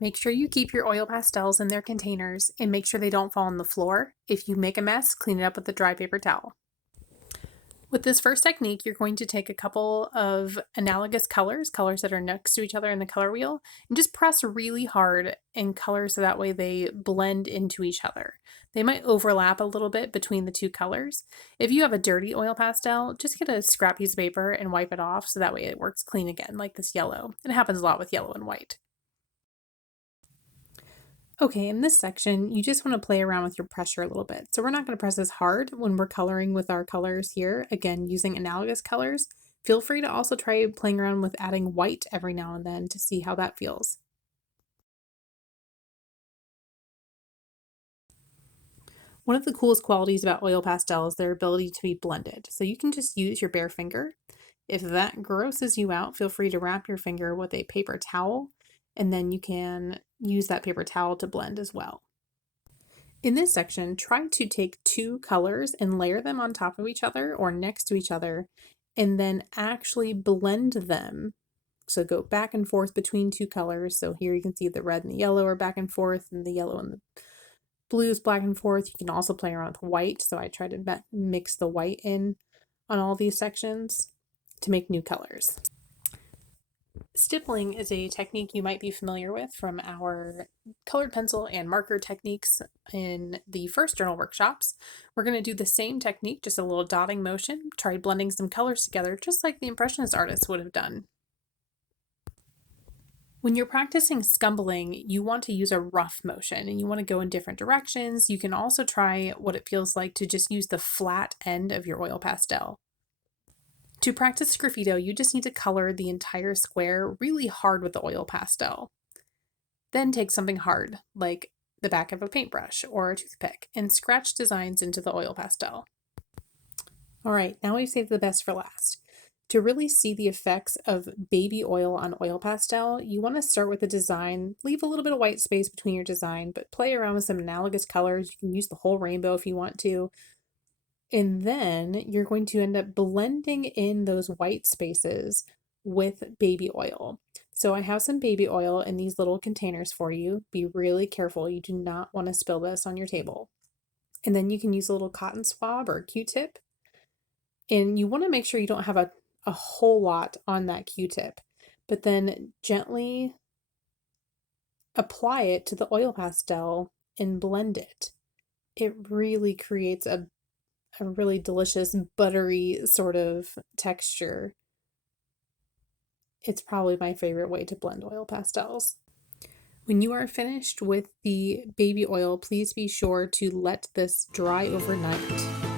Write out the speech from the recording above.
Make sure you keep your oil pastels in their containers and make sure they don't fall on the floor. If you make a mess, clean it up with a dry paper towel. With this first technique, you're going to take a couple of analogous colors that are next to each other in the color wheel, and just press really hard in colors so that way they blend into each other. They might overlap a little bit between the two colors. If you have a dirty oil pastel, just get a scrap piece of paper and wipe it off so that way it works clean again, like this yellow. It happens a lot with yellow and white. Okay, in this section, you just want to play around with your pressure a little bit. So we're not going to press as hard when we're coloring with our colors here, again, using analogous colors. Feel free to also try playing around with adding white every now and then to see how that feels. One of the coolest qualities about oil pastel is their ability to be blended. So you can just use your bare finger. If that grosses you out, feel free to wrap your finger with a paper towel, and then you can use that paper towel to blend as well. In this section, try to take two colors and layer them on top of each other or next to each other, and then actually blend them. So go back and forth between two colors. So here you can see the red and the yellow are back and forth, and the yellow and the blue is back and forth. You can also play around with white. So I try to mix the white in on all these sections to make new colors. Stippling is a technique you might be familiar with from our colored pencil and marker techniques in the first journal workshops. We're going to do the same technique, just a little dotting motion, try blending some colors together, just like the Impressionist artists would have done. When you're practicing scumbling, you want to use a rough motion and you want to go in different directions. You can also try what it feels like to just use the flat end of your oil pastel. To practice graffito, you just need to color the entire square really hard with the oil pastel. Then take something hard, like the back of a paintbrush or a toothpick, and scratch designs into the oil pastel. All right, now we've saved the best for last. To really see the effects of baby oil on oil pastel, you want to start with a design, leave a little bit of white space between your design, but play around with some analogous colors. You can use the whole rainbow if you want to. And then you're going to end up blending in those white spaces with baby oil. So I have some baby oil in these little containers for you. Be really careful. You do not want to spill this on your table. And then you can use a little cotton swab or Q-tip. And you want to make sure you don't have a whole lot on that Q-tip, but then gently apply it to the oil pastel and blend it. It really creates a really delicious buttery sort of texture. It's probably my favorite way to blend oil pastels. When you are finished with the baby oil, please be sure to let this dry overnight.